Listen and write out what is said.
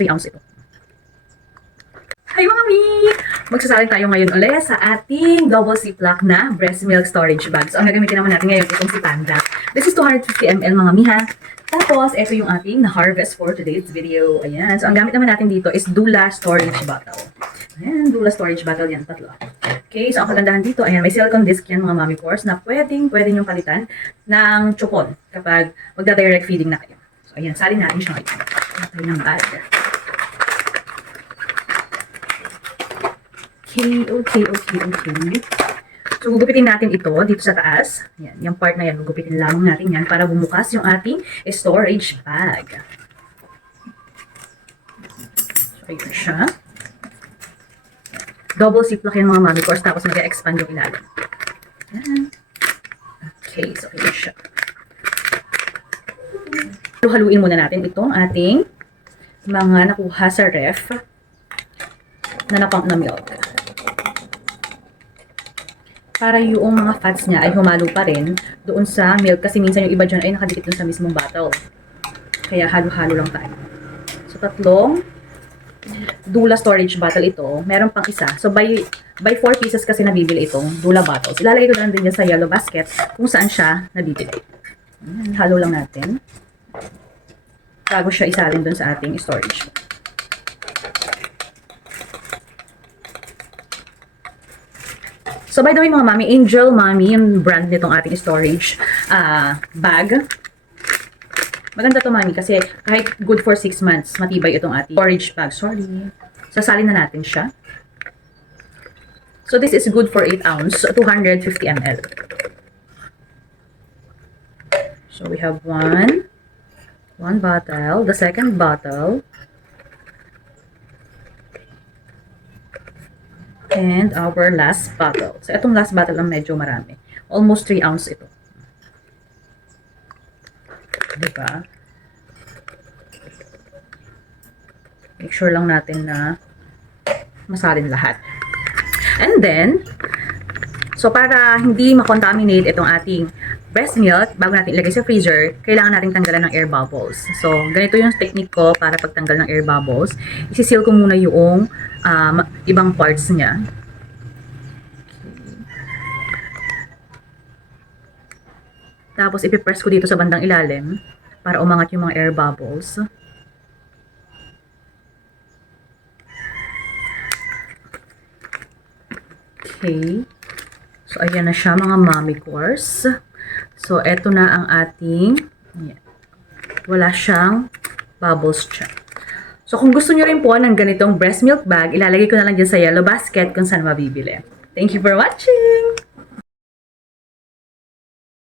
3 ounce ito. Hi mga mi! Magsasalin tayo ngayon ulit sa ating double ziplock na breast milk storage bag. So ang gagamitin naman natin ngayon itong si Panda. This is 250 ml mga mi ha. Tapos ito yung ating na-harvest for today's video. Ayan. So ang gamit naman natin dito is Dula storage bottle. Ayan, Dula storage bottle yan, tatlo. Okay, so ang kagandahan dito, ayan, may silicone disc yan mga mommy pores na pwede nyo palitan ng chupon kapag magda-direct feeding na kayo. So ayan, salin natin siya ngayon. Ito ng bag. Okay. So, gugupitin natin ito dito sa taas. Yan, yung part na yan, gugupitin lamang natin yan para bumukas yung ating storage bag. So, ayun siya. Double ziplock yan mga mommy course, tapos mag-expand yung ilalim. Yan. Okay, so ayun siya. Haluin muna natin itong ating mga nakuha sa ref na napump na milk. Para yung mga fats niya ay humalo pa rin doon sa milk kasi minsan yung iba dyan ay nakadikit doon sa mismong bottle. Kaya halo-halo lang tayo. So, tatlong Dula storage bottle ito. Meron pang isa. So, by 4 pieces kasi nabibili itong Dula bottles. Ilalagay ko na din dyan sa yellow basket kung saan siya nabibili. Halo lang natin. Bago siya isalin doon sa ating storage. So, by the way mga mami, Angel Mommy, yung brand nitong ating storage bag. Maganda to mami kasi kahit good for 6 months, matibay itong ating storage bag. Sorry. Sasalin na natin siya. So, this is good for 8 ounce, 250 ml. So, we have one bottle, the second bottle, and our last bottle. So, itong last bottle lang medyo marami. Almost 3 ounce ito. Diba? Make sure lang natin na masalin lahat. And then, so para hindi makontaminate itong ating breast milk, bago natin ilagay sa freezer, kailangan natin tanggalan ng air bubbles. So, ganito yung technique ko para pagtanggal ng air bubbles. Isisil ko muna yung ibang parts niya. Tapos, ipipress ko dito sa bandang ilalim para umangat yung mga air bubbles. Okay. So, ayan na siya mga mommy cores. So, eto na ang ating, yan. Wala siyang bubbles siya. So, kung gusto nyo rin po ng ganitong breast milk bag, ilalagay ko na lang dyan sa yellow basket kung saan mabibili. Thank you for watching!